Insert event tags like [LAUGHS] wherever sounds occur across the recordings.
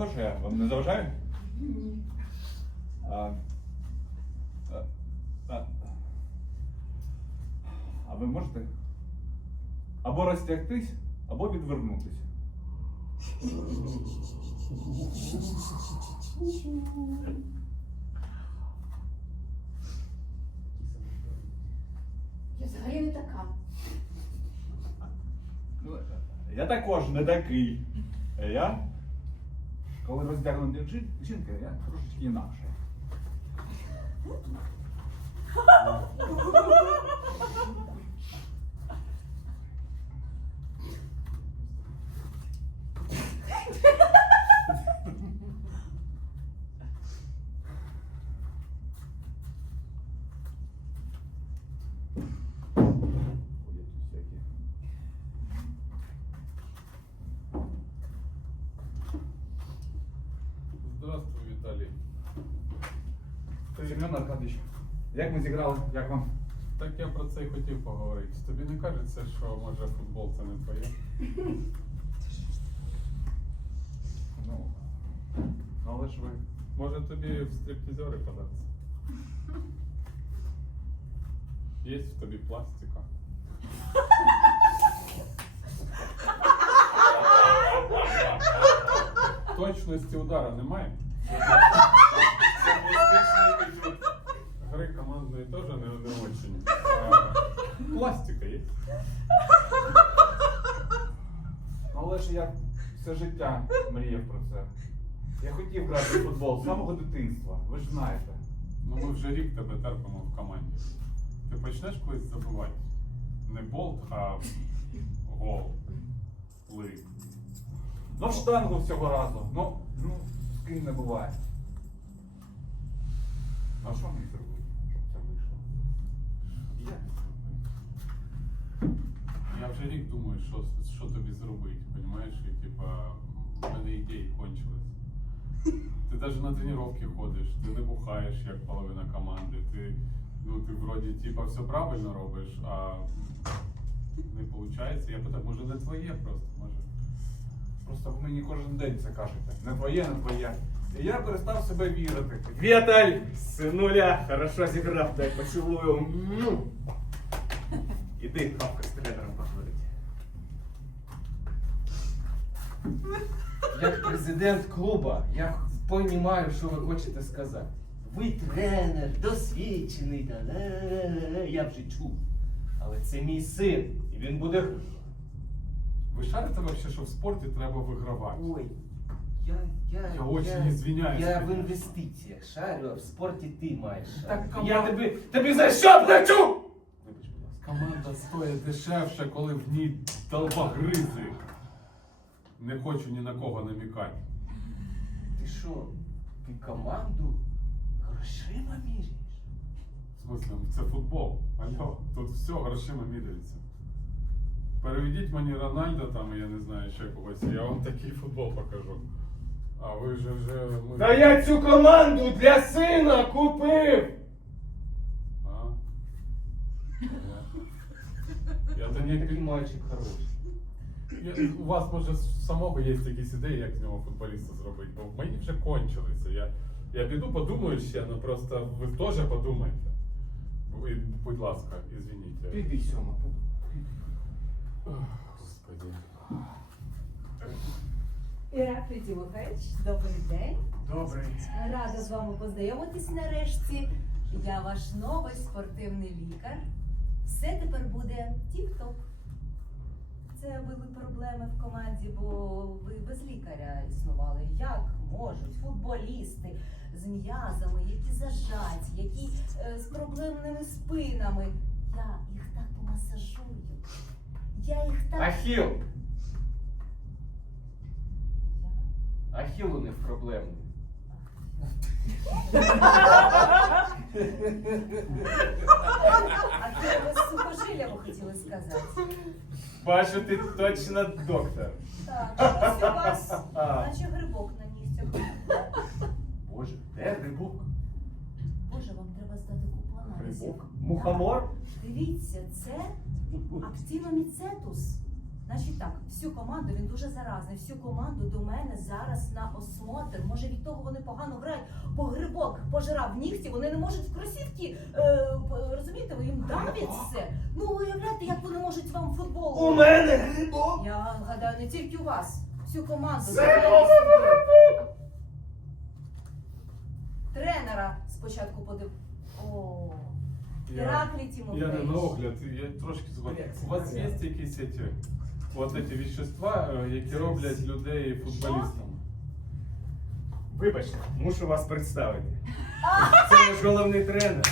Не заважаю? Ні. А, а, а, а ви можете або розтягтись, або відвернутися. Я взагалі не така. Ну, Я також не такий. Я, коли роздягнути жін- жінка, я трошечки інакше. [LAUGHS] зіграли? Як вам? Так я про це й хотів поговорити. Тобі не кажеться, що може футбол це не твоє? Ну, але ж ви. Може тобі в стриптизери податися? Є в тобі пластика. Точності удара немає. Гри командної теж не, не очень. А пластика є. Але ж я все життя мріяв про це. Я хотів грати в футбол з самого дитинства, ви ж знаєте. Ну ми вже рік тебе терпимо в команді. Ти почнеш колись забивати? Не болт, а гол. Ли. Ну, в штангу всього разу. Ну, ну, з ким не буває. Ну, а що мені зробити? Я? Я вже рік думаю, що, що тобі зробити, розумієш? І типа в мене ідеї кончились. Ти навіть на тренування ходиш, ти не бухаєш як половина команди. Ти, ну, ти вроді типа все правильно робиш, а не виходить. Я питаю, може не твоє просто, може. Просто мені кожен день це кажете. Не твоє, не твоє. І я перестав себе вірити. Віталь, синуля, хорошо зіграв, дай поцілую. М. Іди, папка з тренером поговорить. Як президент клуба, я розумію, що ви хочете сказати. Ви тренер, досвідчений, та не, я вже чув. Але це мій син, і він буде. Ви шарите вообще, що в спорті треба вигравати? Ой, я, я, Я очень извиняюсь. Я в інвестиціях шарю, а в спорті ти маєш шарити. Так, я команда- тобі, тобі за що плачу? Вибач, будь ласка. Команда стоїть дешевше, коли в ній долбогризи. Не хочу ні на кого намікати. Ти що, ти команду грошима міряєш? В смысле, це футбол. Алло, тут все грошима міряється. Переведіть мені Рональда там, я не знаю, ще когось, я вам такий футбол покажу. А ви же вже. Ми... Та я цю команду для сина купив! А? Я то не Такий мальчик хороший. Я, у вас може самого є якісь ідеї, як з нього футболіста зробити, бо мої вже кончилися. Я, я піду подумаю ще, ну просто ви теж подумайте. Ви, будь ласка, ізвініть. Піди, Сьома. Господи. Іраклій Тимофеєвич, добрий день. Добрий. Рада з вами познайомитись нарешті. Я ваш новий спортивний лікар. Все тепер буде тіп-топ. Це були проблеми в команді, бо ви без лікаря існували. Як можуть футболісти з м'язами, які зажаті, які е, з проблемними спинами. Я їх так помасажую. Я їх так. Ахіл! Я... Ахіл у них проблемний. А сухожилля ви хотіли сказати. Бачу, ти точно доктор. Так, щось у вас, наче грибок на нігтях. Боже, де грибок? Боже, вам треба здати купу аналізів. Грибок? Мухомор? Дивіться, це [LAUGHS] актиноміцетус. Значить так, всю команду він дуже заразний. Всю команду до мене зараз на осмотр. Може від того вони погано грають, бо грибок пожирав нігті, вони не можуть в кросівки. Е, розумієте, ви їм давить все. Ну уявляєте, як вони можуть вам футбол. У мене грибок! Я гадаю, не тільки у вас, всю команду. Тренера спочатку подив. О, Я, Іраклій я не на огляд, я трошки згоден. У вас є якісь ці, от ці вещества, е, які роблять людей футболістами? Вибачте, мушу вас представити. Це наш головний тренер.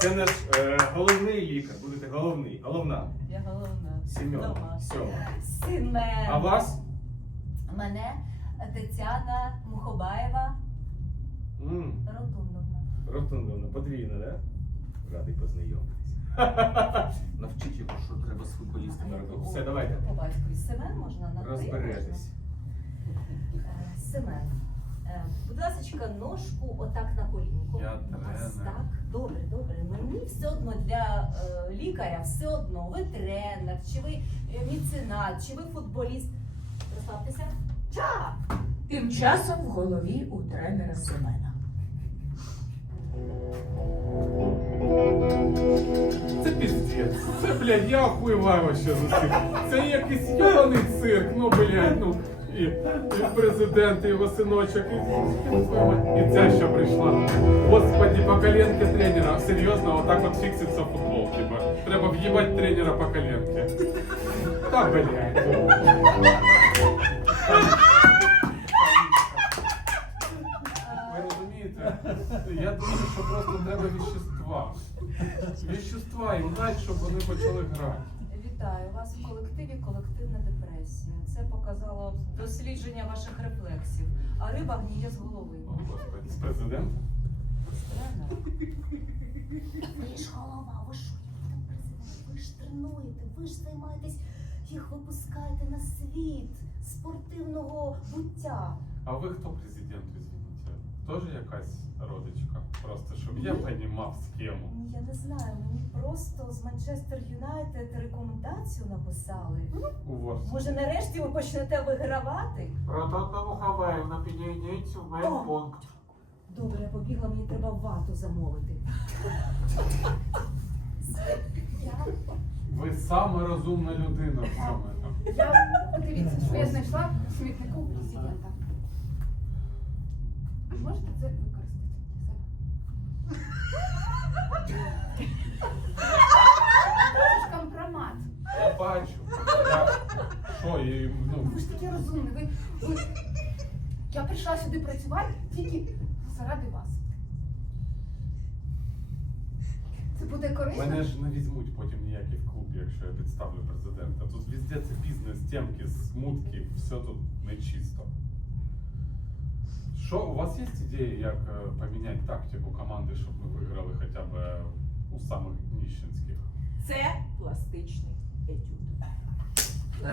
Це наш е, головний лікар. Будете головний. Головна. Я головна. Сімьон. Дома. Сьома. Семен. А вас? Мене Тетяна Мухобаєва М, Ротундовна. Ротундовна, подвійна, да? Радий познайомитись. [LAUGHS] Навчіть його, що треба з футболістами робити. Все, давайте. По батькові. Семен можна на ти Розберетесь. Е, Семен. е, Будь ласка, ножку отак на колінку. Я Ось тренер. так. Добре, добре. Мені все одно для е, лікаря все одно. Ви тренер, чи ви е, міценат, чи ви футболіст. Розслабтеся. Ча! Тим часом в голові у тренера Семена. піздець. Це, блядь, я охуєваю вообще за цих. Це якийсь йобаний цирк, ну, блядь, ну. І, і президент, і його синочок, і, і ця ще прийшла. Господи, по коленке тренера. Серйозно, отак от фікситься футбол. Типа, треба в'їбати тренера по коленке. Та, блядь. Ви розумієте? Я думаю, що просто треба вещества. Вещества їм дати, щоб вони почали грати. Вітаю вас в колективі колективна депресія. Це показало дослідження ваших рефлексів. А риба гніє з голови. О, Господи, з президентом? З тренера. Ви ж голова, ви там президент? Ви ж тренуєте, ви ж займаєтесь, їх випускаєте на світ спортивного буття. А ви хто президент, Тоже якась родичка? Просто щоб я понімав схему. Ні, Я не знаю, мені просто з Манчестер Юнайтед рекомендацію написали. У вас. Може, нарешті ви почнете вигравати? Ротонда Мухаваївна, підійдіть в медпункт. Добре, я побігла, мені треба вату замовити. Я, Ви саме розумна людина в цьому. я подивіться, що я знайшла у смітнику можете це використати для себе? Це ж компромат. Я бачу. Я... Що, і, ну, Ви ж такі розумні. Ви, ви... Я прийшла сюди працювати тільки заради вас. Це буде корисно? мене ж не візьмуть потім ніякі в клуб, якщо я підставлю президента. Тут везде це бізнес, темки, смутки, все тут нечисто. Що, у вас є ідеї, як е, поміняти тактику команди, щоб ми виграли хоча б у самих дніщенських? Це пластичний етюд. [LAUGHS]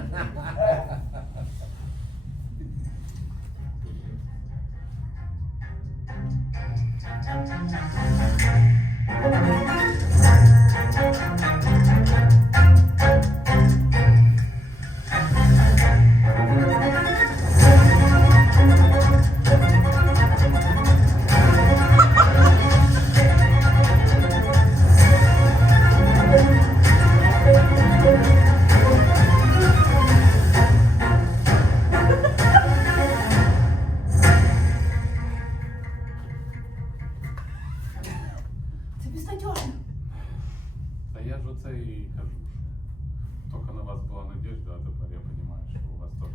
я ж оце і кажу. що Тільки на вас була надежда, а тепер я розумію, що у вас теж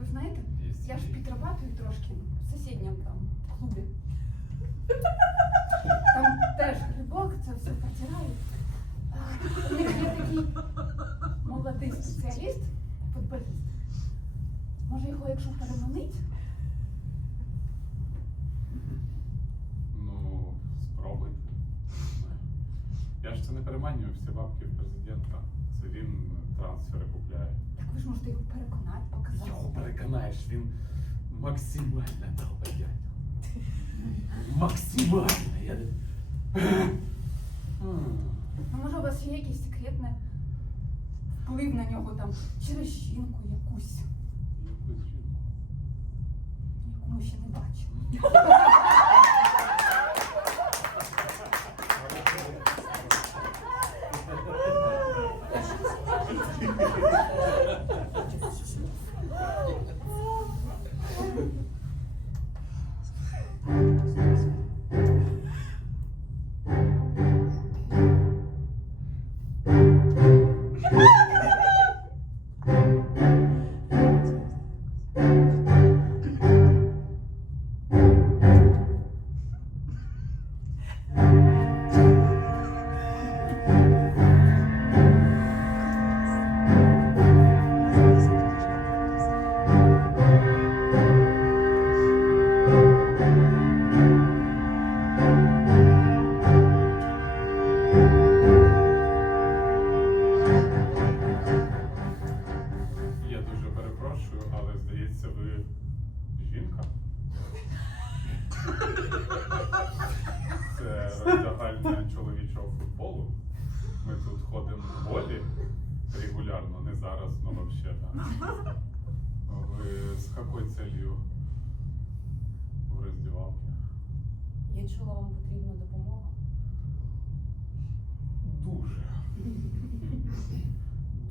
Ви знаєте, є. я ж підрабатую трошки в сусідньому там клубі. Там теж грибок, це все протираю. А, У них є такий молодий спеціаліст, футболіст. Може його, якщо переманить, Ну, спробуйте. Це не переманюю всі бабки в президента. Це він трансфери купляє. так ви ж можете його переконати, показати. Його переконаєш, він максимально долбоядь. Максимально. Я... Ну, може, у вас є якесь секретне вплив на нього там через жінку якусь, Якусь жінку. яку ми ще не бачили. [LAUGHS]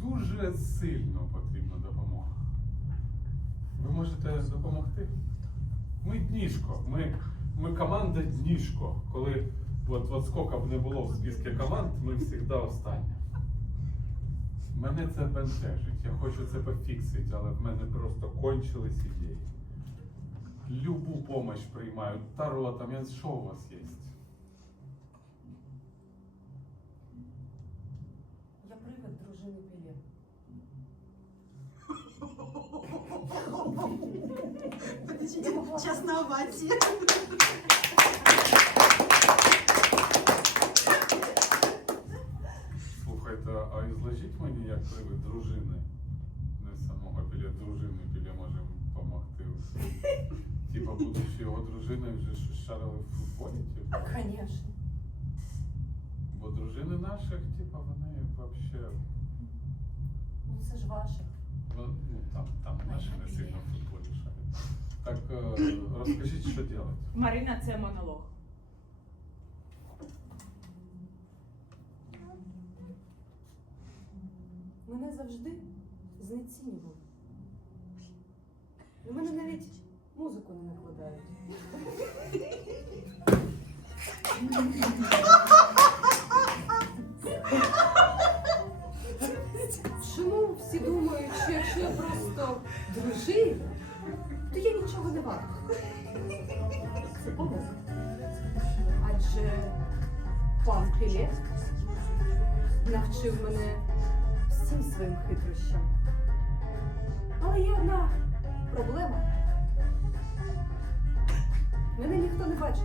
Дуже сильно потрібна допомога. Ви можете допомогти? Ми Дніжко. Ми, ми команда Дніжко. Коли от, от скільки б не було в списку команд, ми завжди останні. Мене це бентежить. Я хочу це пофіксити, але в мене просто кончились ідеї. Любу допомогу приймаю. Таро, там, що у вас є? Чесна овація. Слухайте, а ізложіть мені, як привид дружини, не самого біля дружини, біля може допомогти. Типа, будучи його дружиною, вже ж шарили в футболі, типа. Звісно. Бо дружини наших, типа, вони вообще, Ну це ж ваше. ну, ну, там, там наші не сильно в футболі шарять. Так, е, розкажіть, що робити. Марина, це монолог. Мене завжди знецінювали. У мене навіть музику не накладають. Чому всі думають, що якщо я просто дружина, то я нічого не варта? Це помилка. Адже пан Пілє навчив мене всім своїм хитрощам. Але є одна проблема. Мене ніхто не бачить.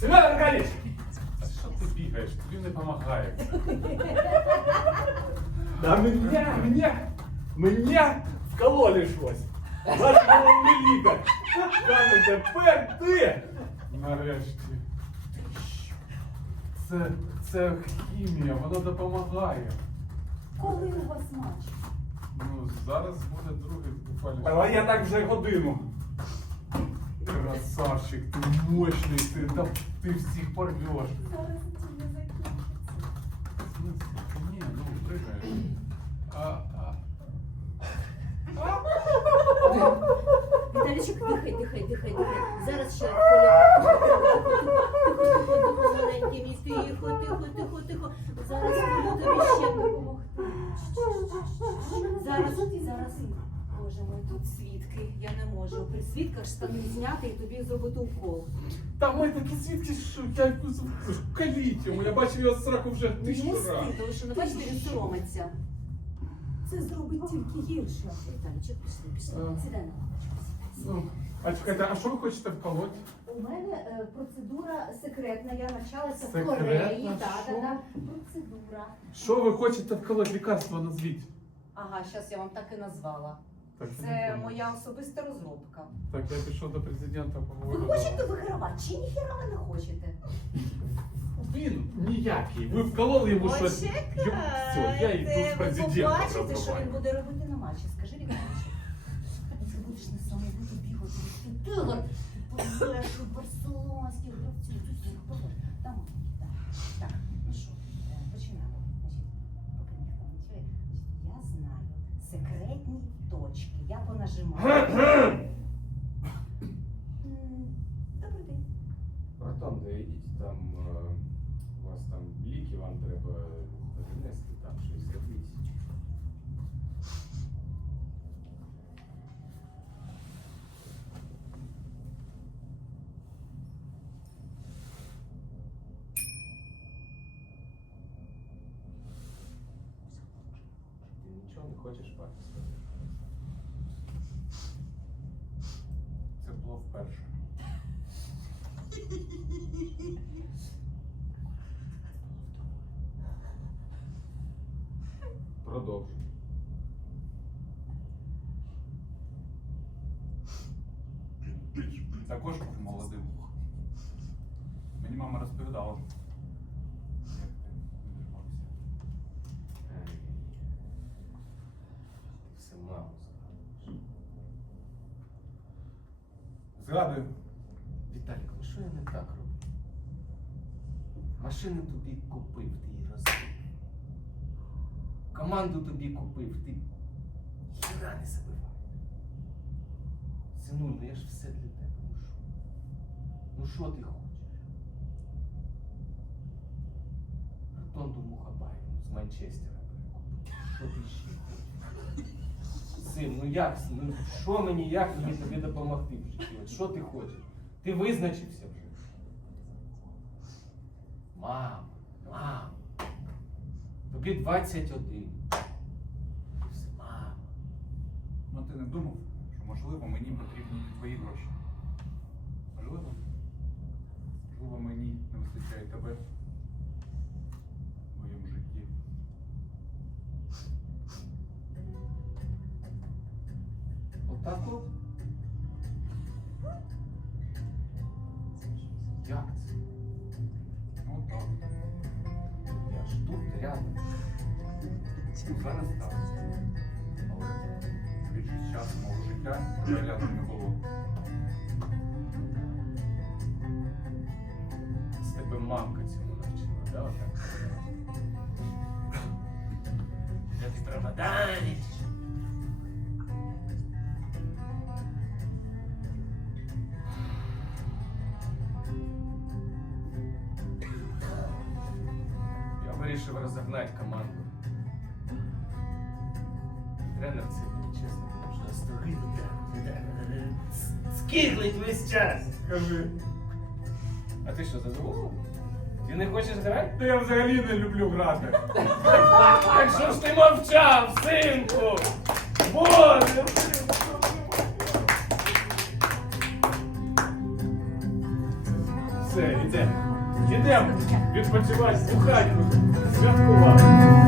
Семен Аркадійович! Допомагає. Да меня, меня, меня вкололи щось. Ваш головний лікар. Каже, тепер ти. Нарешті. Це, це хімія, вона допомагає. Коли у вас матч? Ну, зараз буде другий буквально. Але я так вже годину. Красавчик, ти мощний, ти, да, ти всіх порвеш. Зараз це не закінчиться. В смысле? Ні, ну пригаєш. А, а, Віталічок, дихай, дихай, дихай, дихай. Зараз ще маленький мій, тихо, тихо, тихо, тихо. Зараз Колю тобі ще допомогти. Зараз, зараз. Боже мой, тут свідки. Я не можу. При свідках штани зняти і тобі зробити укол. Та ми такі свідки, що я каліть йому. Я бачив його сраку вже Не тисячу разів. стидно, ви що не бачите, він соромиться. Це зробить тільки гірше. Віталічок, пішли, пішли. Сідай на лавочку. Ну, а чекайте, а що ви хочете вколоти? У мене е, процедура секретна, я навчалася в Секретна? Кореї. Да, Що? Процедура. Що ви хочете вколоти? Лікарство назвіть. Ага, зараз я вам так і назвала. Так, я не Це понял. моя особиста розробка. Так, я пішов до президента, Ви поговорю. хочете вигравати чи ніхіра ви не хочете? Він ніякий. Ви вкололи йому щось. Йому- Все, я йду з Почекайте, ви президентом побачите, що він розмовляю. буде робити на тигр. Позбеш у барселонських гравців. Тут всіх. Там, так. Так, ну що, е, починаємо. Поки ніхто не чує. Я знаю секретні точки. Я понажимаю. Добрий день. Ротонда, йдіть там, е, у вас там ліки, вам треба перенести, там щось робіть. Ти нічого не хочеш, папі, сказати? Це було вперше. Продовжуй. Також був молодим. Мені мама розповідала. Як ти відірвався. Ей, Ти все маму згадуєш. Згадую. Віталік, ну що я не так роблю? Машину тобі купив, ти її розбив. Команду тобі купив, ти хіра не забивай. Синуль, ну я ж все для тебе. Що? Ну що ти хочеш? Ротонду Мухабаєву з Манчестера перекупив. Що ти ще хочеш? Син, ну як? Ну що мені, як мені тобі допомогти в житті? От що ти хочеш? Ти визначився вже? Мам, мам. Тобі 21. Все, мам. Ну ти не думав, що можливо мені потрібні твої гроші. Можливо? Можливо, мені не вистачає тебе Отак от? Як це? Ну так. Я ж тут рядом. Ну, Зараз так. Але більшість часу мого життя рядом не було. З тебе мамка цьому навчила? Отак? Де ти промаданець? Тренер це мені чесно кажу, остогидно. Скиглить весь час. Скажи. А ти що, задоволений? Ти не хочеш грати? Та я взагалі не люблю грати. Так що ж ти мовчав, синку? Боже! Все, йдемо. Йдемо відпочивати, слухати, святкувати.